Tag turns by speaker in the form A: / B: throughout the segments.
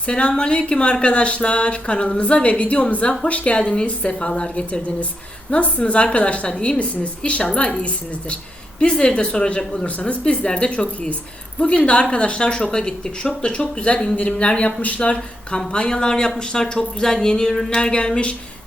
A: Selamünaleyküm arkadaşlar. Kanalımıza ve videomuza hoş geldiniz, sefalar getirdiniz. Nasılsınız arkadaşlar? İyi misiniz? İnşallah iyisinizdir. Bizleri de soracak olursanız bizler de çok iyiyiz. Bugün de arkadaşlar şoka gittik. Şokta çok güzel indirimler yapmışlar, kampanyalar yapmışlar, çok güzel yeni ürünler gelmiş.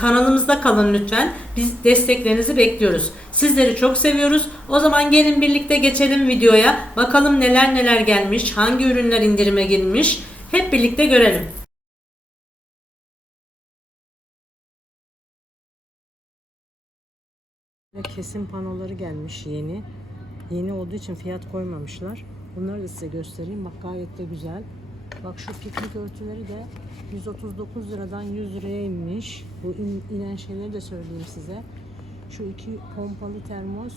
A: kanalımızda kalın lütfen. Biz desteklerinizi bekliyoruz. Sizleri çok seviyoruz. O zaman gelin birlikte geçelim videoya. Bakalım neler neler gelmiş, hangi ürünler indirime girmiş. Hep birlikte görelim. Kesim panoları gelmiş yeni. Yeni olduğu için fiyat koymamışlar. Bunları da size göstereyim. Bak gayet de güzel. Bak şu piknik örtüleri de 139 liradan 100 liraya inmiş. Bu in- inen şeyleri de söyleyeyim size. Şu iki pompalı termos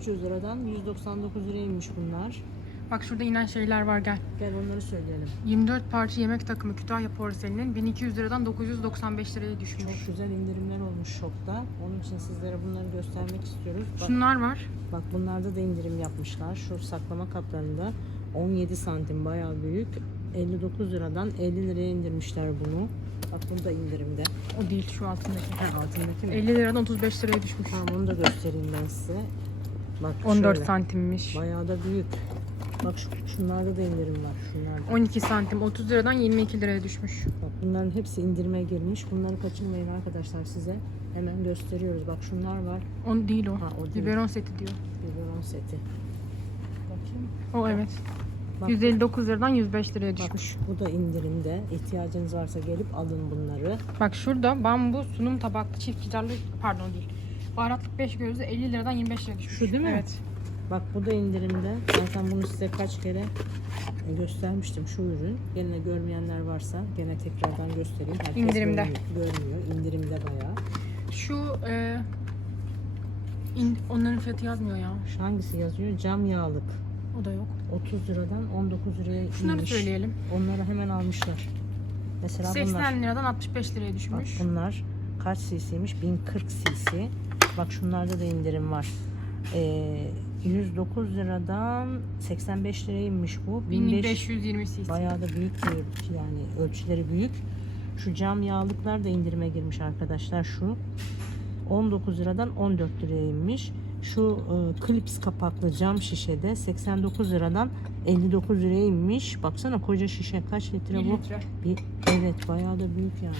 A: 300 liradan 199 liraya inmiş bunlar.
B: Bak şurada inen şeyler var gel.
A: Gel onları söyleyelim.
B: 24 parça yemek takımı Kütahya porselinin 1200 liradan 995 liraya düşmüş.
A: Çok güzel indirimler olmuş şokta. Onun için sizlere bunları göstermek istiyoruz. Bak,
B: Şunlar var.
A: bak bunlarda da indirim yapmışlar. Şu saklama kaplarında 17 santim bayağı büyük. 59 liradan 50 liraya indirmişler bunu. Bak bunu da indirimde.
B: O değil şu altındaki.
A: Ha, altındaki mi?
B: 50 liradan 35 liraya düşmüş.
A: Tamam onu da göstereyim ben size. Bak
B: 14
A: şöyle.
B: santimmiş.
A: Bayağı da büyük. Bak şu, şunlarda da indirim var. Şunlarda.
B: 12 santim 30 liradan 22 liraya düşmüş.
A: Bak bunların hepsi indirime girmiş. Bunları kaçırmayın arkadaşlar size. Hemen gösteriyoruz. Bak şunlar var.
B: O değil o.
A: Ha, o değil.
B: Biberon seti diyor.
A: Biberon seti. Bakayım.
B: O evet.
A: Bak,
B: 159 liradan 105 liraya
A: bak,
B: düşmüş.
A: bu da indirimde. İhtiyacınız varsa gelip alın bunları.
B: Bak şurada bambu sunum tabaklı çift gitarlı pardon değil. Baharatlık 5 gözlü 50 liradan 25 liraya düşmüş.
A: Şu değil mi?
B: Evet.
A: Bak bu da indirimde. Zaten bunu size kaç kere göstermiştim şu ürün. Gene görmeyenler varsa gene tekrardan göstereyim. Herkes
B: İndirimde.
A: görmüyor, görmüyor. İndirimde bayağı.
B: Şu e, in- onların fiyatı yazmıyor ya.
A: Şu hangisi yazıyor? Cam yağlık.
B: O da yok.
A: 30 liradan 19 liraya
B: Şunları
A: inmiş.
B: söyleyelim.
A: Onları hemen almışlar. Mesela
B: 80
A: bunlar.
B: liradan 65 liraya
A: Bak
B: düşmüş.
A: bunlar kaç cc'ymiş? 1040 cc. Bak şunlarda da indirim var. Ee, 109 liradan 85 liraya inmiş bu. 1500
B: 1520 cc.
A: Bayağı da büyük bir yani ölçüleri büyük. Şu cam yağlıklar da indirime girmiş arkadaşlar şu. 19 liradan 14 liraya inmiş. Şu e, klips kapaklı cam şişede 89 liradan 59 liraya inmiş. Baksana koca şişe kaç litre
B: 1
A: bu?
B: litre.
A: Bir, evet bayağı da büyük yani.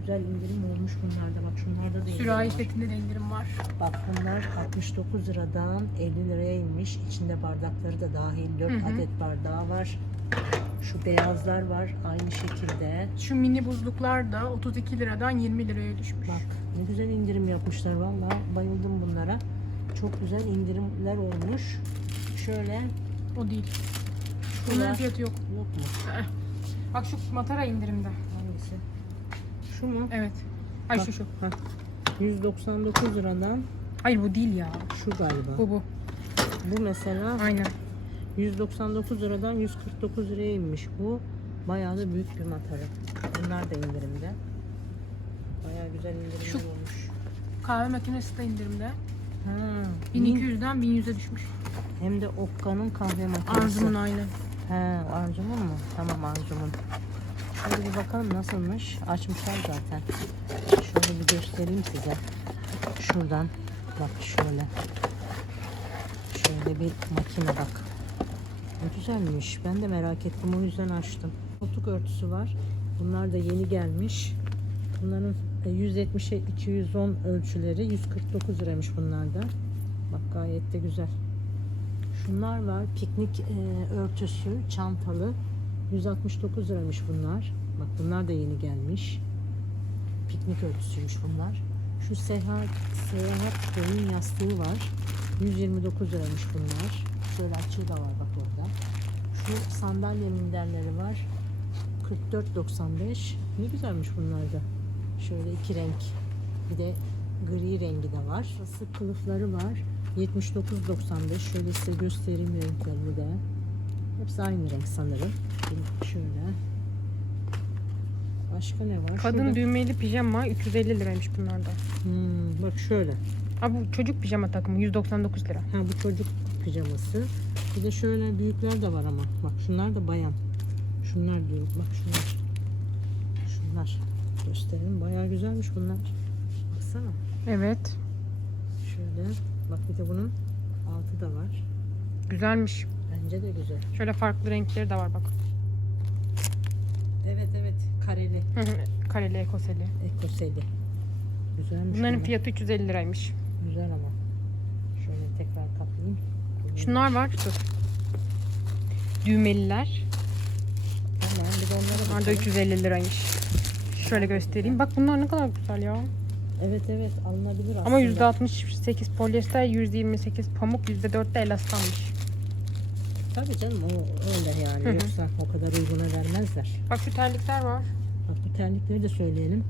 A: Güzel indirim olmuş bunlarda. Bak şunlarda da indirim
B: Sürahi
A: var.
B: setinde de indirim var.
A: Bak bunlar 69 liradan 50 liraya inmiş. İçinde bardakları da dahil 4
B: Hı hı.
A: adet bardağı var. Şu beyazlar var aynı şekilde.
B: Şu mini buzluklar da 32 liradan 20 liraya düşmüş.
A: Bak ne güzel indirim yapmışlar vallahi bayıldım bunlara. Çok güzel indirimler olmuş. Şöyle
B: O değil.
A: şu
B: Bunların fiyatı yok.
A: Yok mu?
B: Bak şu matara indirimde.
A: Hangisi? Şu mu?
B: Evet. Ay
A: Bak,
B: şu şu.
A: heh. 199 liradan
B: Hayır bu değil ya.
A: şu galiba.
B: Bu bu.
A: Bu mesela
B: Aynen.
A: 199 liradan 149 liraya inmiş bu. Bayağı da büyük bir matara. Bunlar da indirimde. Bayağı güzel indirimler
B: Şu-
A: olmuş.
B: Kahve makinesi de indirimde.
A: Ha,
B: 1200'den 1100'e düşmüş.
A: hem de Okka'nın kahve makinesi.
B: Arzumun aynı.
A: He, Arzumun mu? Tamam Arzumun. Şöyle bir bakalım nasılmış. Açmışlar zaten. Şöyle bir göstereyim size. Şuradan. Bak şöyle. Şöyle bir makine bak. Ne güzelmiş. Ben de merak ettim. O yüzden açtım. Koltuk örtüsü var. Bunlar da yeni gelmiş. Bunların 170'e 210 ölçüleri 149 liraymış bunlarda. Bak gayet de güzel. Şunlar var. Piknik e, örtüsü, çantalı. 169 liraymış bunlar. Bak bunlar da yeni gelmiş. Piknik örtüsüymüş bunlar. Şu seyahat, seyahat boyun yastığı var. 129 liraymış bunlar. Şöyle açığı da var bak orada. Şu sandalye minderleri var. 44.95. Ne güzelmiş bunlar da. Şöyle iki renk. Bir de gri rengi de var. Burası kılıfları var. 79.95 şöyle size göstereyim renklerini de. Hepsi aynı renk sanırım. Şöyle. Başka ne var?
B: Kadın
A: Şurada-
B: düğmeli pijama 350 liraymış bunlarda.
A: Hmm, bak şöyle.
B: Abi bu çocuk pijama takımı 199 lira.
A: Ha bu çocuk pijaması. Bir de şöyle büyükler de var ama. Bak şunlar da bayan. Şunlar diyor. Bak şunlar. Şunlar. Göstereyim. Bayağı güzelmiş bunlar. Baksana.
B: Evet.
A: Şöyle. Bak bir de bunun altı da var.
B: Güzelmiş.
A: Bence de güzel.
B: Şöyle farklı renkleri de var bak.
A: Evet evet. Kareli.
B: Kareli ekoseli.
A: Ekoseli. Güzelmiş.
B: Bunların
A: bunlar.
B: fiyatı 350 liraymış.
A: Güzel ama. Şöyle tekrar katlayayım.
B: Şunlar var. Dur. Düğmeliler.
A: Tamam bir de onlara
B: Bunlar da
A: bakalım.
B: 350 liraymış. Şöyle göstereyim. Bak bunlar ne kadar güzel ya.
A: Evet evet alınabilir aslında.
B: Ama %68 polyester, %28 pamuk, %4 de elastanmış.
A: Tabii canım o öyle yani.
B: Hı hı.
A: Yoksa o kadar uyguna vermezler.
B: Bak şu terlikler var.
A: Bak bu terlikleri de söyleyelim.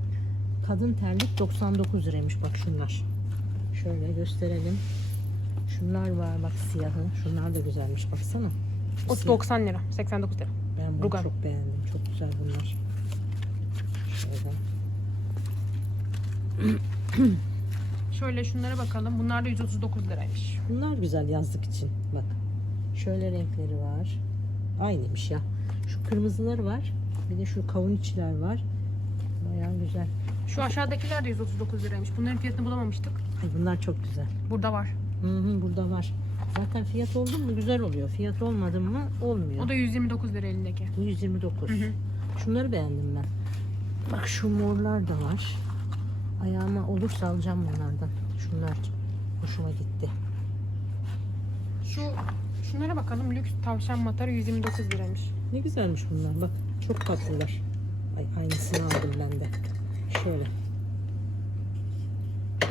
A: Kadın terlik 99 liraymış bak şunlar. Şöyle gösterelim. Şunlar var bak siyahı. Şunlar da güzelmiş baksana.
B: O
A: siyah.
B: 90 lira, 89 lira.
A: Ben bunu
B: Rugan.
A: çok beğendim. Çok güzel bunlar. Şöyle.
B: Şöyle şunlara bakalım. Bunlar da 139 liraymış.
A: Bunlar güzel yazlık için. Bak. Şöyle renkleri var. Aynıymış ya. Şu kırmızıları var. Bir de şu kavun içiler var. Bayağı güzel.
B: Şu aşağıdakiler de 139 liraymış. Bunların fiyatını bulamamıştık.
A: Ay bunlar çok güzel.
B: Burada var.
A: Hı hı, burada var. Zaten fiyat oldu mu güzel oluyor. Fiyat olmadı mı olmuyor.
B: O da 129 lira elindeki.
A: Bu 129.
B: Hı hı.
A: Şunları beğendim ben. Bak şu morlar da var. Ayağıma olursa alacağım bunlardan. Şunlar hoşuma gitti.
B: Şu şunlara bakalım. Lüks tavşan matarı 129 liraymış.
A: Ne güzelmiş bunlar. Bak çok tatlılar. Ay aynısını aldım ben de. Şöyle.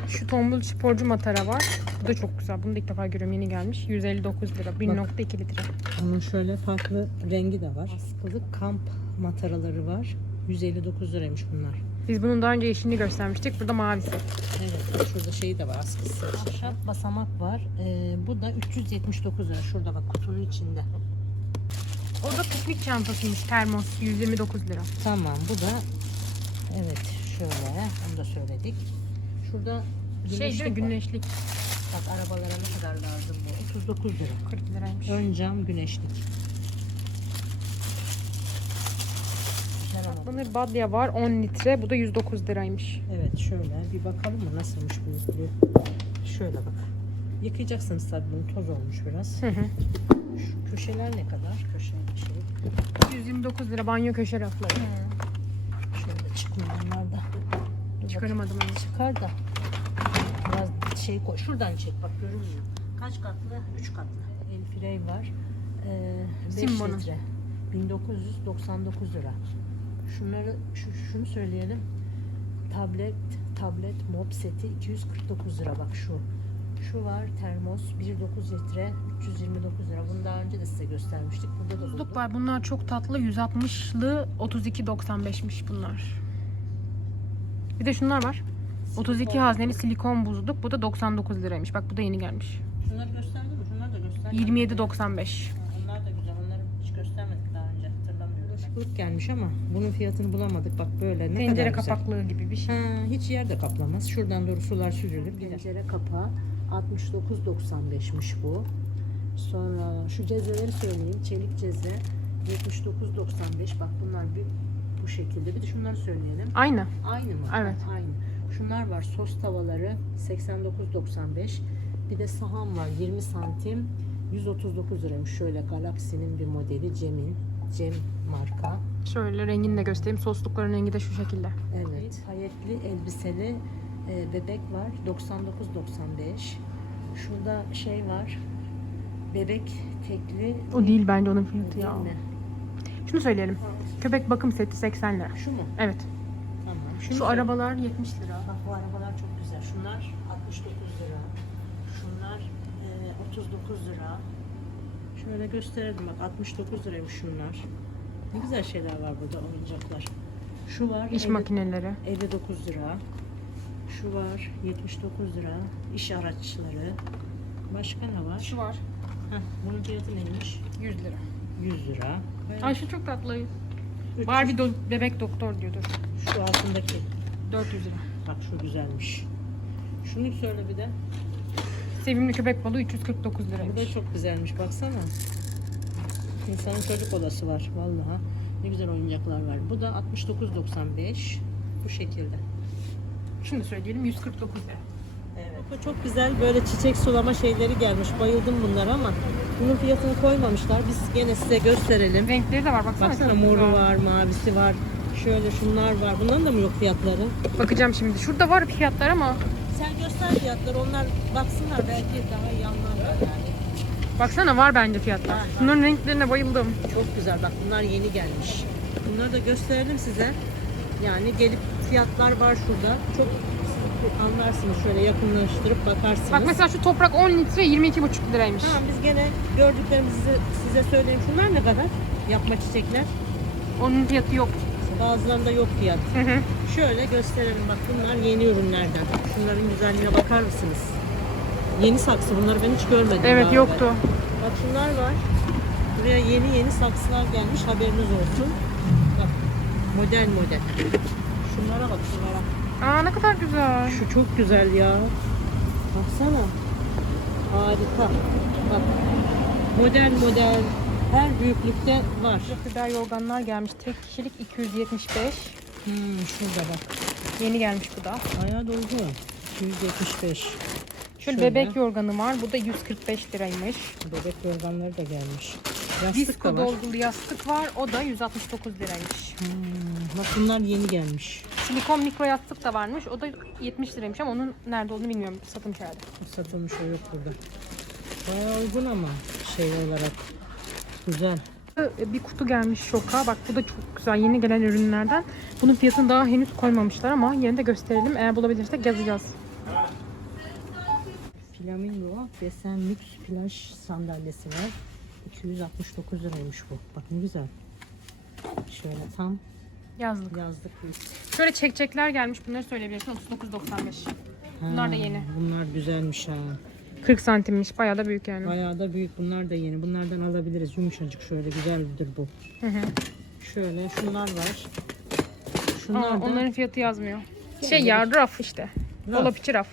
B: Şu tombul sporcu matara var. Bu da çok güzel. Bunu da ilk defa görüyorum. Yeni gelmiş. 159 lira. 1.2 litre.
A: Onun şöyle farklı rengi de var. Askılı kamp mataraları var. 159 liraymış bunlar.
B: Biz bunun daha önce yeşilini göstermiştik. Burada mavisi.
A: Evet, şurada şeyi de var askısı. Ahşap basamak var. Ee, bu da 379 lira. Şurada bak kutunun içinde.
B: O da piknik çantasıymış. Termos. 129 lira.
A: Tamam, bu da evet şöyle. Onu da söyledik. Şurada
B: Şey değil mi?
A: var.
B: Güneşlik.
A: Bak arabalara ne kadar lazım bu? 39 lira.
B: 40 liraymış.
A: Ön cam güneşlik.
B: Bunun badya var 10 litre. Bu da 109 liraymış.
A: Evet şöyle bir bakalım mı nasılmış büyüklüğü. Şöyle bak. Yıkayacaksınız tabii bunu toz olmuş biraz.
B: Hı hı.
A: Şu köşeler ne kadar? Köşe şey.
B: 129 lira banyo köşe rafları.
A: Şöyle çıkmıyor onlar da. Dur
B: Çıkaramadım onu.
A: Çıkar da. Biraz şey koy. Şuradan çek bak görünmüyor. Kaç katlı? 3 katlı. El frey var. Ee, 5
B: Simbo'nun.
A: litre. 1999 lira. Şunları şu, şunu söyleyelim. Tablet tablet mob seti 249 lira bak şu. Şu var termos 1.9 litre 329 lira. Bunu daha önce de size göstermiştik. Burada da
B: Buzluk
A: buldum.
B: var. Bunlar çok tatlı. 160'lı 32.95'miş bunlar. Bir de şunlar var. 32 hazneli silikon buzluk. Bu da 99 liraymış. Bak bu da yeni gelmiş.
A: Şunları gösterdi mi? Şunları da göster.
B: 27.95.
A: Onlar da güzel. Onları hiç göstermedik daha önce. Bulaşıklık gelmiş ama bunun fiyatını bulamadık. Bak böyle ne
B: Tencere
A: kadar güzel.
B: kapaklığı gibi bir şey.
A: Ha, hiç yer de kaplamaz. Şuradan doğru sular süzülür. Tencere kapağı 69.95'miş bu. Sonra şu cezeleri söyleyeyim. Çelik ceze 79.95. Bak bunlar bir bu şekilde. Bir de şunları söyleyelim.
B: Aynı.
A: Aynı mı?
B: Evet.
A: Aynı. Şunlar var sos tavaları 89.95. Bir de sahan var 20 santim 139 liraymış. Şöyle Galaxy'nin bir modeli Cem'in. Cem marka.
B: Şöyle rengini de göstereyim. Soslukların rengi de şu şekilde.
A: Evet. Hayetli elbiseli e, bebek var 99.95. Şurada şey var. Bebek tekli.
B: O değil bence onun fiyatı ya.
A: mi?
B: Şunu söyleyelim. Köpek bakım seti 80 lira.
A: Şu mu?
B: Evet.
A: Tamam. Şunu
B: Şu
A: söyle.
B: arabalar 70 lira.
A: Bak bu arabalar çok güzel. Şunlar 69 lira. Şunlar e, 39 lira. Şöyle gösterelim bak 69 liraymış şunlar. Ne güzel şeyler var burada oyuncaklar. Şu var
B: İş
A: 50
B: makineleri.
A: 59 lira. Şu var 79 lira. İş araçları. Başka ne var?
B: Şu var.
A: Heh, bunun fiyatı neymiş?
B: 100 lira.
A: 100 lira.
B: Ay şu çok tatlı.
A: Üç-
B: Barbie do- bebek doktor diyordur.
A: Şu altındaki.
B: 400 lira.
A: Bak şu güzelmiş. Şunu söyle bir de.
B: Sevimli köpek balığı 349
A: Bu
B: liraymış.
A: da çok güzelmiş baksana. İnsanın çocuk odası var vallahi. Ne güzel oyuncaklar var. Bu da 69.95. Bu şekilde.
B: Şunu söyleyelim 149 lira.
A: Evet. Bu çok güzel böyle çiçek sulama şeyleri gelmiş. Bayıldım bunlara ama bunun fiyatını koymamışlar. Biz gene size gösterelim.
B: Renkleri de var baksana.
A: Baksana moru var, mavisi var. Şöyle şunlar var. Bunların da mı yok fiyatları?
B: Bakacağım şimdi. Şurada var fiyatlar ama
A: Sen göster fiyatları. Onlar baksınlar belki daha iyi anlarlar yani.
B: baksana var bence fiyatlar. Bunların renklerine bayıldım.
A: Çok güzel bak bunlar yeni gelmiş. Bunları da gösterelim size. Yani gelip fiyatlar var şurada. Çok anlarsınız şöyle yakınlaştırıp bakarsınız.
B: Bak mesela şu toprak 10 litre 22,5 liraymış.
A: Tamam biz gene gördüklerimizi size söyleyeyim. Şunlar ne kadar? Yapma çiçekler.
B: Onun fiyatı yok.
A: Bazılarında yok fiyat.
B: Hı hı.
A: Şöyle gösterelim bak bunlar yeni ürünlerden. Şunların güzelliğine bakar mısınız? Yeni saksı bunları ben hiç görmedim.
B: Evet
A: daha
B: yoktu.
A: evvel. Bak şunlar var. Buraya yeni yeni saksılar gelmiş haberiniz olsun. Bak model model. Şunlara bak şunlara.
B: Aa ne kadar güzel.
A: Şu çok güzel ya. Baksana. Harika. Bak. Model model. Her büyüklükte var.
B: Gıda yorganlar gelmiş. Tek kişilik 275.
A: Hmm, şurada bak.
B: Yeni gelmiş bu da.
A: Bayağı doldu. 275.
B: Şöyle,
A: Şöyle.
B: bebek yorganı var. Bu da 145 liraymış.
A: Bebek yorganları da gelmiş. Yastık var.
B: dolgulu yastık var. O da 169 liraymış.
A: Hmm, bak bunlar yeni gelmiş.
B: Silikon mikro yastık da varmış. O da 70 liraymış ama onun nerede olduğunu bilmiyorum. Satılmış herhalde.
A: Satılmış o yok burada. Bayağı uygun ama şey olarak. Güzel.
B: Bir kutu gelmiş şoka. Bak bu da çok güzel. Yeni gelen ürünlerden. Bunun fiyatını daha henüz koymamışlar ama yine de gösterelim. Eğer bulabilirsek yazacağız.
A: Flamingo desen lüks plaj sandalyesi var. 269 liraymış bu. Bak ne güzel. Şöyle tam
B: Yazlık.
A: yazlık bir.
B: Şöyle çekçekler gelmiş. Bunları söyleyebilirsin. 39.95. Bunlar da yeni.
A: Bunlar güzelmiş ha.
B: 40 santimmiş. Bayağı da büyük yani.
A: Bayağı da büyük. Bunlar da yeni. Bunlardan alabiliriz. Yumuşacık şöyle güzeldir bu.
B: Hı hı.
A: Şöyle şunlar var. Şunlar
B: Aa,
A: da
B: onların fiyatı yazmıyor. Şey ya raf işte.
A: Raf.
B: Dolap içi raf.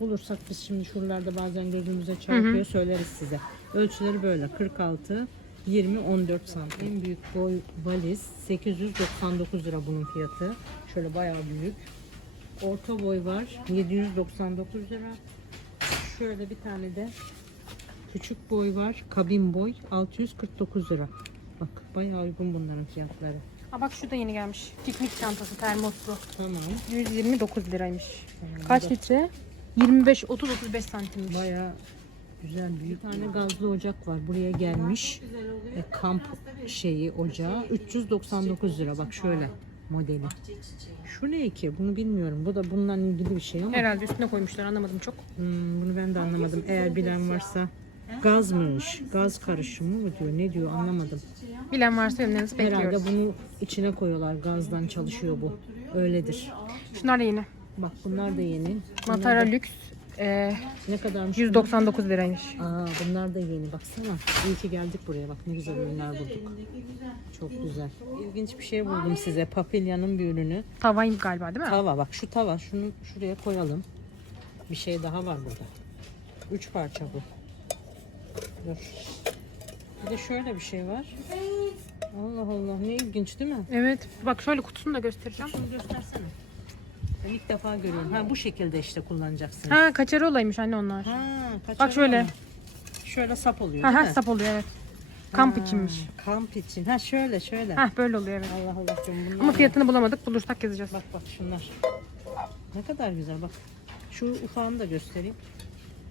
A: bulursak biz şimdi şuralarda bazen gözümüze çarpıyor söyleriz size. Ölçüleri böyle 46 20 14 santim. En büyük boy valiz 899 lira bunun fiyatı. Şöyle bayağı büyük. Orta boy var 799 lira. Şöyle bir tane de küçük boy var. Kabin boy 649 lira. Bak bayağı uygun bunların fiyatları.
B: Aa, bak şu da yeni gelmiş. Piknik çantası termoslu.
A: Tamam.
B: 129 liraymış.
A: Tamam,
B: Kaç litre? 25 30 35 santimmiş.
A: Bayağı güzel büyük. Bir tane gazlı ocak var. Buraya gelmiş. E, kamp şeyi ocağı 399 lira. Bak şöyle modeli. Şu ne ki? Bunu bilmiyorum. Bu da bundan ilgili bir şey ama
B: Herhalde üstüne koymuşlar anlamadım çok.
A: hmm, bunu ben de anlamadım. Eğer bilen varsa gazmış. Gaz karışımı mı diyor? Ne diyor anlamadım.
B: Bilen varsa yorumlarınızı
A: Herhalde
B: bekliyoruz.
A: bunu içine koyuyorlar. Gazdan çalışıyor bu. Öyledir.
B: Şunlar da yeni.
A: Bak bunlar da yeni. Bunlar
B: Matara
A: da-
B: lüks. Ee,
A: ne kadarmış?
B: 199 liraymış.
A: Aa bunlar da yeni baksana. İyi ki geldik buraya bak ne güzel ürünler bulduk. Çok güzel. İlginç bir şey buldum size. Papilya'nın bir ürünü.
B: Tavayım galiba değil mi?
A: Tava bak şu tava şunu şuraya koyalım. Bir şey daha var burada. Üç parça bu. Dur. Bir de şöyle bir şey var. Allah Allah ne ilginç değil mi?
B: Evet. Bak şöyle kutusunu da göstereceğim.
A: Şunu göstersene. İlk defa görüyorum. Ha bu şekilde işte kullanacaksın.
B: Ha kaçarı olaymış anne onlar.
A: Ha, kaçar
B: Bak şöyle.
A: Şöyle sap oluyor
B: Ha
A: değil
B: ha
A: mi?
B: sap oluyor evet. Kamp
A: Ha,
B: içinmiş.
A: Kamp için. Ha şöyle şöyle.
B: Ha böyle oluyor evet.
A: Allah Allah. canım, bunlar
B: Ama fiyatını bulamadık. Bulursak yazacağız.
A: Bak bak şunlar. Ne kadar güzel bak. Şu ufağını da göstereyim.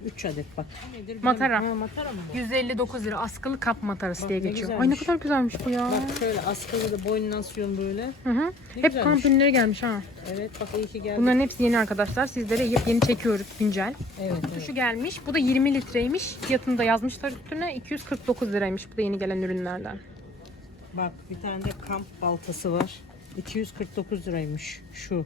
A: 3 adet bak. Nedir?
B: Matara.
A: Ha, matara mı bu?
B: 159 lira askılı kap matarası
A: Bak
B: diye
A: ne
B: geçiyor. Ay ne
A: güzelmiş.
B: kadar güzelmiş bu ya.
A: Bak şöyle askılı da boynuna asıyorsun böyle.
B: Hı hı.
A: Ne
B: Hep
A: güzelmiş.
B: kamp ürünleri gelmiş ha.
A: Evet bak iyi ki geldi.
B: Bunların hepsi yeni arkadaşlar. Sizlere yeni yeni çekiyoruz güncel.
A: Evet, evet.
B: Şu gelmiş. Bu da 20 litreymiş. Fiyatını da yazmışlar üstüne. 249 liraymış. Bu da yeni gelen ürünlerden.
A: Bak bir tane de kamp baltası var. 249 liraymış şu.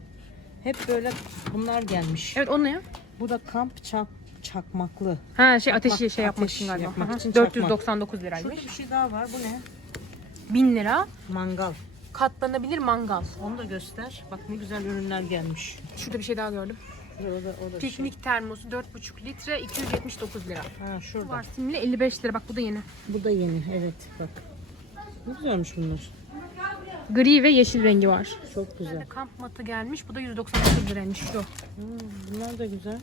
A: Hep böyle bunlar gelmiş.
B: Evet o ne ya?
A: Bu da kamp çap çakmaklı.
B: Ha şey ateşi
A: Çakmak-
B: şey yapmak
A: ateş
B: için galiba.
A: yapmak için çakmak.
B: 499 liraymış.
A: Şurada bir şey daha var. Bu ne?
B: 1000 lira.
A: Mangal.
B: Katlanabilir mangal.
A: Onu da göster. Bak ne güzel ürünler gelmiş.
B: Şurada bir şey daha gördüm.
A: Da o da şey.
B: Piknik termosu 4,5 litre 279 lira.
A: Ha
B: Bu
A: şurada.
B: var simli 55 lira. Bak bu da yeni.
A: Bu da yeni. Evet bak. Ne güzelmiş bunlar.
B: Gri ve yeşil rengi var.
A: Çok güzel.
B: Kamp matı gelmiş. Bu da 199 liraymış şu.
A: Hmm, bunlar da güzel.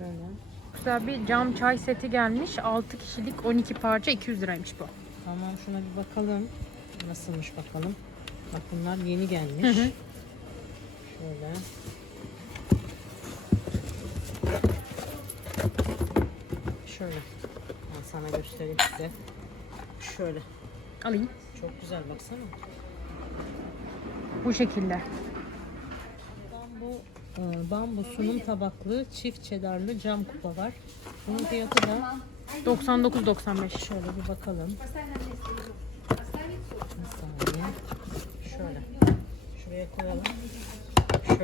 A: Şöyle.
B: Güzel bir cam çay seti gelmiş. 6 kişilik 12 parça 200 liraymış bu.
A: Tamam şuna bir bakalım. Nasılmış bakalım. Bak bunlar yeni gelmiş.
B: Hı hı.
A: Şöyle. Şöyle. Ben sana göstereyim size. Şöyle.
B: Alayım.
A: Çok güzel baksana.
B: Bu şekilde.
A: Bambu, e, bambu sunum tabaklı çift çedarlı cam kupa var. Bunun fiyatı da
B: 99.95.
A: şöyle bir bakalım. Bir saniye. Şöyle. Şuraya koyalım. Şöyle.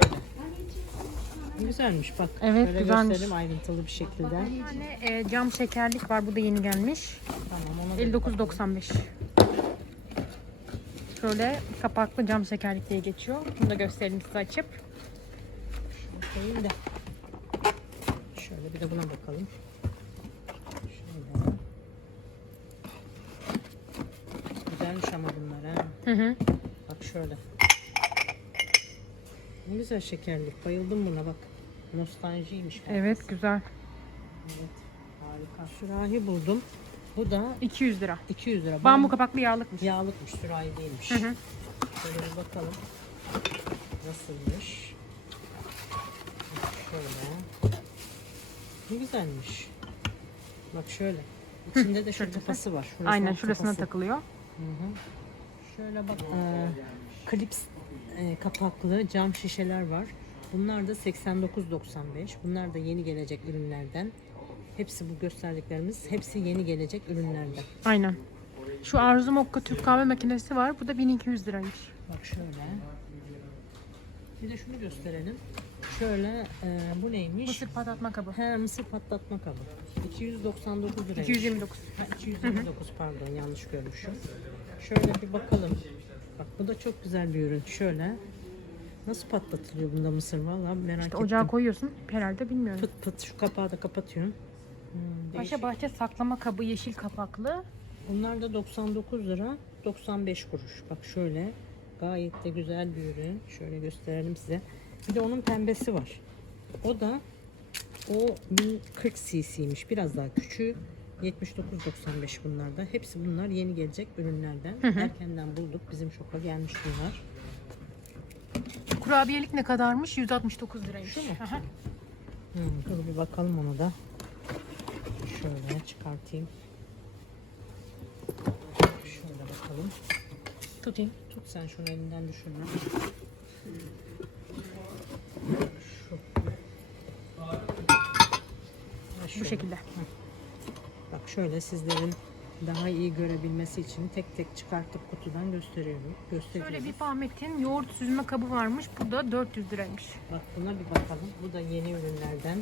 A: Güzelmiş bak.
B: Evet,
A: Şöyle
B: güzelmiş.
A: göstereyim ayrıntılı bir şekilde.
B: Bir tane e, cam şekerlik var. Bu da yeni gelmiş.
A: Tamam ona da
B: 59.95. Şöyle kapaklı cam şekerlik diye geçiyor. Bunu da göstereyim size açıp.
A: Koyayım da. Şöyle bir de buna bakalım. Şöyle. Güzelmiş ama bunlar ha.
B: Hı hı.
A: Bak şöyle. Ne güzel şekerlik. Bayıldım buna bak. Nostaljiymiş. bak.
B: Evet güzel.
A: Evet. Harika. Sürahi buldum. Bu da
B: 200 lira.
A: 200 lira.
B: Bambu kapaklı yağlıkmış.
A: Yağlıkmış, sürahi değilmiş.
B: Hı hı.
A: Şöyle bir bakalım. Nasılmış? Şöyle. Ne güzelmiş. Bak şöyle. İçinde de şu kafası var. Şurasına
B: Aynen şurasına takılıyor.
A: Hı hı. Şöyle bak. E, klips e, kapaklı cam şişeler var. Bunlar da 89.95. Bunlar da yeni gelecek ürünlerden. Hepsi bu gösterdiklerimiz hepsi yeni gelecek ürünlerden.
B: Aynen. Şu Arzu Mokka Türk kahve makinesi var. Bu da 1200 liraymış.
A: Bak şöyle. Bir de şunu gösterelim. Şöyle e, bu neymiş?
B: Mısır patlatma kabı.
A: He, mısır patlatma kabı. 299 lira.
B: 229.
A: Ha, 229 pardon yanlış görmüşüm. Şöyle bir bakalım. Bak bu da çok güzel bir ürün. Şöyle. Nasıl patlatılıyor bunda mısır valla merak
B: İşte
A: ettim.
B: ocağa koyuyorsun. Herhalde bilmiyorum.
A: Pıt pıt şu kapağı da kapatıyorsun. Hmm.
B: Paşa Bahçe saklama kabı yeşil kapaklı.
A: Bunlar da 99 lira 95 kuruş. Bak şöyle gayet de güzel bir ürün. Şöyle gösterelim size. Bir de onun pembesi var. O da o 1040 cc'ymiş. Biraz daha küçüğü. 79.95 bunlar da. Hepsi bunlar yeni gelecek ürünlerden. Erkenden bulduk. Bizim şoka gelmiş bunlar.
B: Kurabiyelik ne kadarmış? 169 liraymış.
A: Şu mu? Hmm, dur bir bakalım ona da. Şöyle çıkartayım. Şöyle bakalım.
B: Tutayım.
A: Tut sen şunu elinden düşürme.
B: Bu
A: şöyle.
B: şekilde.
A: Bak şöyle sizlerin daha iyi görebilmesi için tek tek çıkartıp kutudan gösteriyorum. Gösteriyorum.
B: Şöyle bir Fahmet'in yoğurt süzme kabı varmış. Bu da 400 liraymış.
A: Bak buna bir bakalım. Bu da yeni ürünlerden.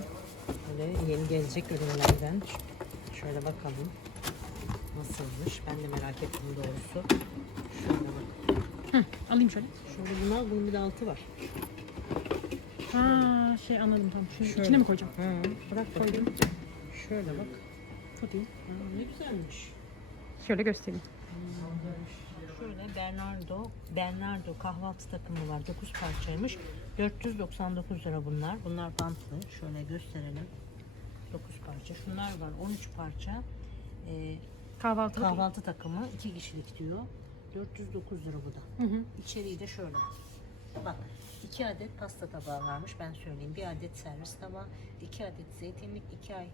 A: Böyle yeni gelecek ürünlerden. Şöyle bakalım. Nasılmış? Ben de merak ettim doğrusu. Şöyle bak.
B: Alayım şöyle.
A: Şöyle bunlar bunun bir de altı var.
B: Ha şey anladım tamam. Şunu
A: Şöyle.
B: içine mi koyacağım?
A: Ha, bırak bakayım. Şöyle bak.
B: Tutayım.
A: Ne güzelmiş.
B: Şöyle göstereyim.
A: Şöyle Bernardo, Bernardo kahvaltı takımı var. 9 parçaymış. 499 lira bunlar. Bunlar bantlı. Şöyle gösterelim. 9 parça. Şunlar var 13 parça. Ee,
B: Kahvaltı.
A: kahvaltı takımı 2 kişilik diyor. 409 lira bu da.
B: Hı hı.
A: İçeriği de şöyle. Bak 2 adet pasta tabağı varmış ben söyleyeyim. 1 adet servis tabağı, 2 adet zeytinlik, 2 ay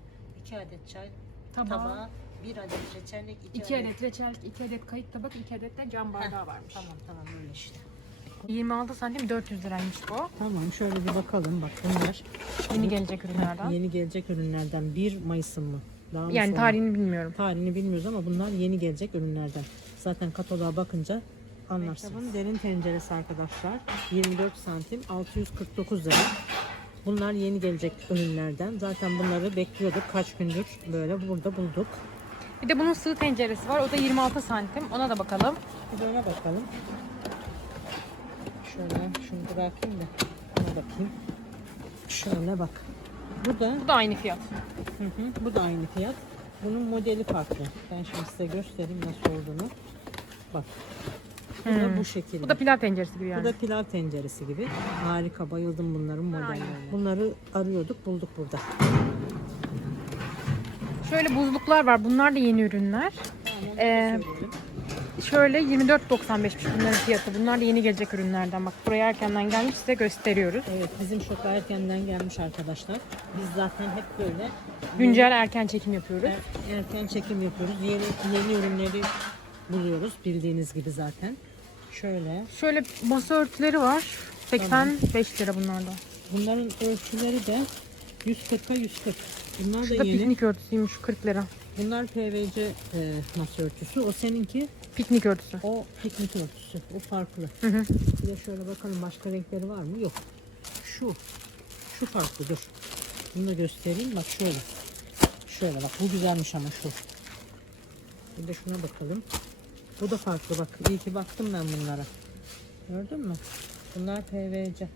A: 2 adet çay
B: Tabağı.
A: tabağı, 1 adet reçellik, 2
B: 2 adet reçellik, 2 adet kayık tabak, 2 adet de cam bardağı varmış.
A: Tamam tamam öyle işte.
B: 26 santim 400 liraymış bu.
A: Tamam şöyle bir bakalım bak bunlar
B: Yeni gelecek ürünlerden.
A: yeni gelecek ürünlerden 1 Mayıs'ın mı? Daha mı
B: Yani
A: sonra?
B: tarihini bilmiyorum.
A: Tarihini bilmiyoruz ama bunlar yeni gelecek ürünlerden. Zaten kataloğa bakınca anlarsınız. Mektebin derin tenceresi arkadaşlar. 24 santim 649 lira. Bunlar yeni gelecek ürünlerden. Zaten bunları bekliyorduk. Kaç gündür böyle burada bulduk.
B: Bir de bunun sığ tenceresi var. O da 26 santim. Ona da bakalım.
A: Bir de ona bakalım. Şöyle şunu bırakayım da ona bakayım. Şöyle bak. Bu da
B: Bu da aynı fiyat.
A: Hı hı, bu da aynı fiyat. Bunun modeli farklı. Ben şimdi size göstereyim nasıl olduğunu. Bak. Bu da bu şekilde.
B: Hmm. Bu da pilav tenceresi gibi yani.
A: Bu da pilav tenceresi gibi. Harika bayıldım bunların modellerine. Bunları arıyorduk bulduk burada.
B: Şöyle buzluklar var. Bunlar da yeni ürünler. Ee, şöyle 24.95'miş bunların fiyatı. Bunlar da yeni gelecek ürünlerden. Bak buraya erkenden gelmiş size gösteriyoruz.
A: Evet bizim şoka erkenden gelmiş arkadaşlar. Biz zaten hep böyle
B: Güncel erken çekim yapıyoruz.
A: er- erken çekim yapıyoruz. Yeni, yeni ürünleri buluyoruz bildiğiniz gibi zaten. Şöyle
B: Şöyle masa örtüleri var. 85 lira bunlarda.
A: bunların ölçüleri de 140'a 140. Bunlar
B: Şu
A: da
B: da
A: yeni.
B: piknik örtüsüymüş 40 lira.
A: Bunlar PVC e, masa örtüsü. O seninki
B: Piknik örtüsü.
A: o piknik örtüsü. O farklı.
B: Hı hı.
A: Bir de şöyle bakalım başka renkleri var mı? Yok. Şu. Şu farklı dur. Bunu da göstereyim. Bak şöyle. Şöyle bak bu güzelmiş ama şu. Bir de şuna bakalım. Bu da farklı bak. İyi ki baktım ben bunlara. Gördün mü? Bunlar PVC.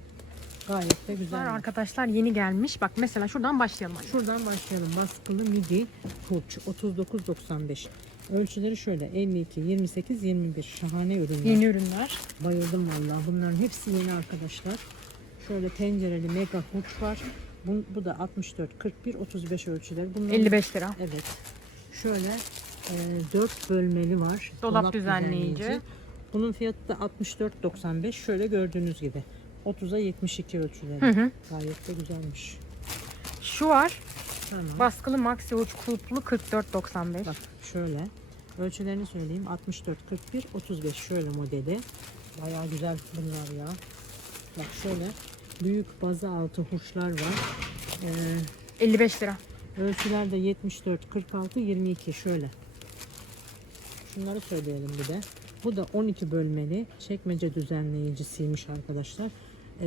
A: Gayet de
B: Bunlar
A: güzel.
B: arkadaşlar yeni gelmiş. Bak mesela şuradan başlayalım.
A: Şuradan başlayalım. Baskılı midi furç 39.95. Ölçüleri şöyle 52, 28, 21. Şahane ürünler.
B: Yeni ürünler.
A: Bayıldım vallahi. Bunların hepsi yeni arkadaşlar. Şöyle tencereli mega hurç var. Bu, bu da 64, 41, 35 ölçüleri. Bunlar
B: 55 lira.
A: Evet. Şöyle 4 bölmeli var.
B: Dolap düzenleyici.
A: Bunun fiyatı da 64.95. Şöyle gördüğünüz gibi. 30'a 72 ölçüleri.
B: Hı hı.
A: Gayet de güzelmiş.
B: Şu var.
A: Tamam.
B: Baskılı maxi uç kulplu 44.95.
A: Bak şöyle. Ölçülerini söyleyeyim. 64, 41, 35 şöyle modeli. Bayağı güzel bunlar ya. Bak şöyle büyük baza altı hurçlar var. Ee,
B: 55 lira.
A: ölçüler de 74, 46, 22 şöyle. Şunları söyleyelim bir de. Bu da 12 bölmeli çekmece düzenleyicisiymiş arkadaşlar. Ee,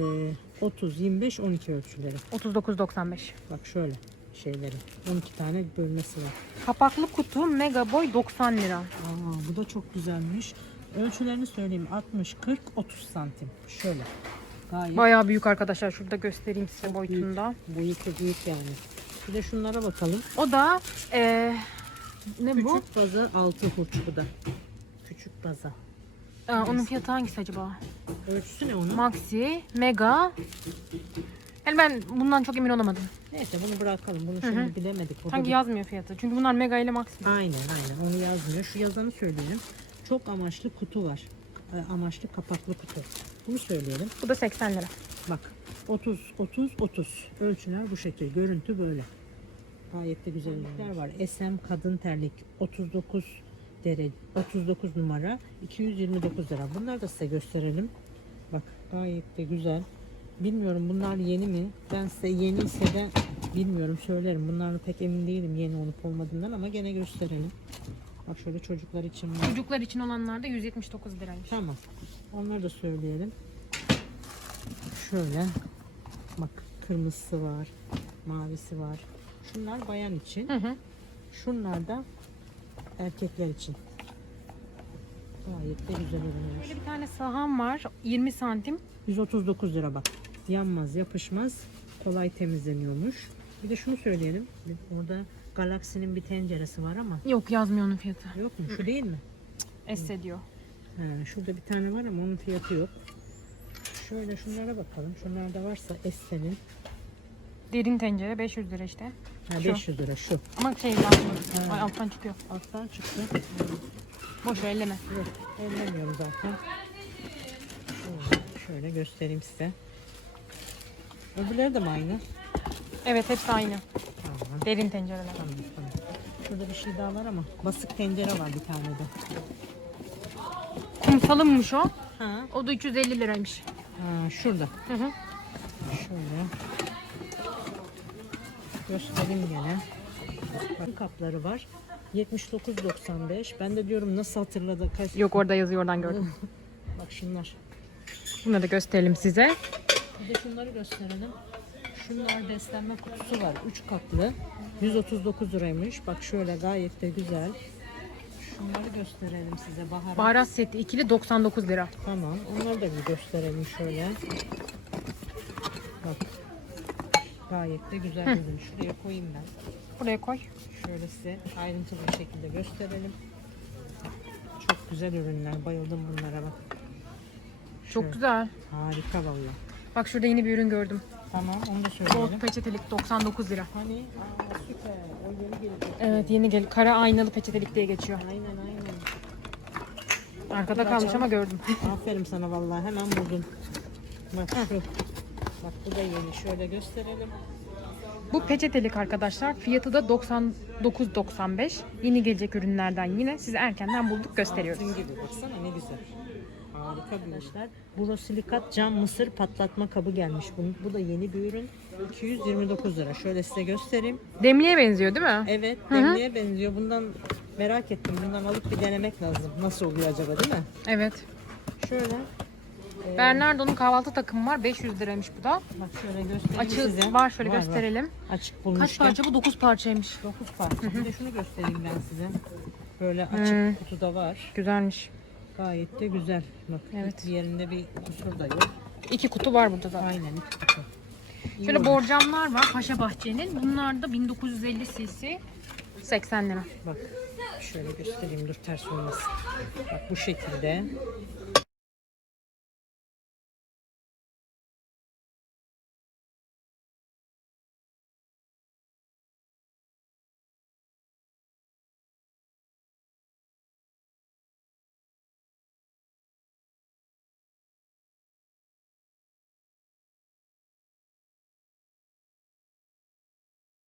A: 30, 25, 12 ölçüleri.
B: 39.95.
A: Bak şöyle şeyleri. 12 tane bölmesi var.
B: Kapaklı kutu mega boy 90 lira.
A: Aa, bu da çok güzelmiş. Ölçülerini söyleyeyim. 60, 40, 30 santim. Şöyle. Gayet
B: Bayağı büyük arkadaşlar. Şurada göstereyim size boyutunda.
A: boyutu büyük yani. Bir de şunlara bakalım.
B: O da eee ne bu?
A: Küçük baza 6 hurç bu da. Küçük baza.
B: Aa, onun fiyatı hangisi acaba?
A: Ölçüsü ne onun?
B: Maxi, mega. Yani ben bundan çok emin olamadım.
A: Neyse bunu bırakalım. Bunu şimdi bilemedik. Burada
B: Sanki
A: bir-
B: yazmıyor fiyatı. Çünkü bunlar mega ile maxi.
A: Aynen aynen onu yazmıyor. Şu yazanı söyleyelim. Çok amaçlı kutu var. Ee, amaçlı kapaklı kutu. Bunu söyleyelim.
B: Bu da 80 lira.
A: Bak 30 30 30 ölçüler bu şekil. Görüntü böyle. Gayet de güzellikler var. SM kadın terlik 39 derece 39 numara 229 lira. Bunları da size gösterelim. Bak gayet de güzel. Bilmiyorum bunlar yeni mi? Ben size yeni ise de bilmiyorum söylerim. Bunlarla pek emin değilim yeni olup olmadığından ama gene gösterelim. Bak şöyle çocuklar için var.
B: Çocuklar için olanlar da 179 liraymış.
A: Tamam. Onları da söyleyelim. Şöyle. Bak kırmızısı var. Mavisi var. Şunlar bayan için.
B: Hı hı.
A: Şunlar da erkekler için. Gayet de güzel ürünler.
B: Böyle bir tane saham var. 20 santim.
A: 139 lira bak. Yanmaz, yapışmaz. Kolay temizleniyormuş. Bir de şunu söyleyelim. Orada Galaxy'nin bir tenceresi var ama
B: Yok yazmıyor onun fiyatı.
A: yok mu? Şu değil mi?
B: Esse diyor.
A: Şurada bir tane var ama onun fiyatı yok. Şöyle şunlara bakalım. Şunlarda varsa Esse'nin.
B: Derin tencere 500 lira işte.
A: Ha,
B: Şu.
A: 500 lira şu.
B: Ama şey lazım. Ay, alttan çıkıyor.
A: Alttan çıktı.
B: Boş ver elleme.
A: Yok, ellemiyorum zaten. Şöyle, şöyle göstereyim size. Öbürleri de mi aynı?
B: Evet hepsi aynı.
A: Tamam,
B: Derin tencereler.
A: tamam, tamam. Şurada bir şey daha var ama basık tencere var bir tane de.
B: Kumsalımmış o.
A: Ha,
B: O da 350 liraymış.
A: ha şurada.
B: Hı hı.
A: Şöyle. Göstereyim gene. Bak, kapları var. 79.95. Ben de diyorum nasıl hatırladı kaç.
B: Yok orada yazıyor oradan gördüm.
A: Bak şunlar.
B: Bunları da gösterelim size.
A: Bir de şunları gösterelim. Şunlar beslenme kutusu var. 3 katlı. 139 liraymış. Bak şöyle gayet de güzel. Şunları gösterelim size. Baharat.
B: Baharat seti ikili 99 lira.
A: Tamam. Onları da bir gösterelim şöyle. Bak. Gayet de güzel ürün. Şuraya koyayım ben.
B: Buraya koy.
A: Şöyle size ayrıntılı bir şekilde gösterelim. Çok güzel ürünler. Bayıldım bunlara bak.
B: Çok
A: Şöyle.
B: güzel.
A: Harika vallahi.
B: Bak şurada yeni bir ürün gördüm.
A: Tamam onu da söyleyelim.
B: Gold peçetelik 99 lira.
A: Hani aa, süper. O yeni gelecek.
B: Evet yeni gel. Kara aynalı peçetelik diye geçiyor.
A: Aynen aynen.
B: Arkada kalmış ama gördüm.
A: Aferin sana vallahi hemen buldun. Bak şu. Bak bu da yeni. Şöyle gösterelim.
B: Bu peçetelik arkadaşlar. Fiyatı da 99.95. Yeni gelecek ürünlerden yine. Sizi erkenden bulduk gösteriyoruz.
A: Altın gibi. Baksana ne güzel. Harika bir arkadaşlar. Borosilikat cam mısır patlatma kabı gelmiş. Bu, bu da yeni bir ürün. 229 lira. Şöyle size göstereyim.
B: Demliğe benziyor değil mi?
A: Evet, demliğe benziyor. Bundan merak ettim. Bundan alıp bir denemek lazım. Nasıl oluyor acaba değil mi?
B: Evet.
A: Şöyle. E,
B: Bernardo'nun kahvaltı takımı var. 500 liraymış bu da.
A: Bak şöyle göstereyim
B: Açık
A: size.
B: var şöyle gösterelim.
A: Açık bulmuşken.
B: Kaç parça bu? 9 parçaymış.
A: 9 parça. Bir de şunu göstereyim ben size. Böyle açık
B: Hmm.
A: kutuda var.
B: Güzelmiş.
A: Gayet de güzel. Bak
B: Evet.
A: yerinde bir kusur da yok.
B: İki kutu var burada da.
A: Aynen iki kutu. İyi
B: Şöyle
A: olmuş.
B: borcamlar var Paşa Bahçe'nin. Bunlar da 1950 cc. 80 lira.
A: Bak şöyle göstereyim dur ters olmasın. Bak bu şekilde.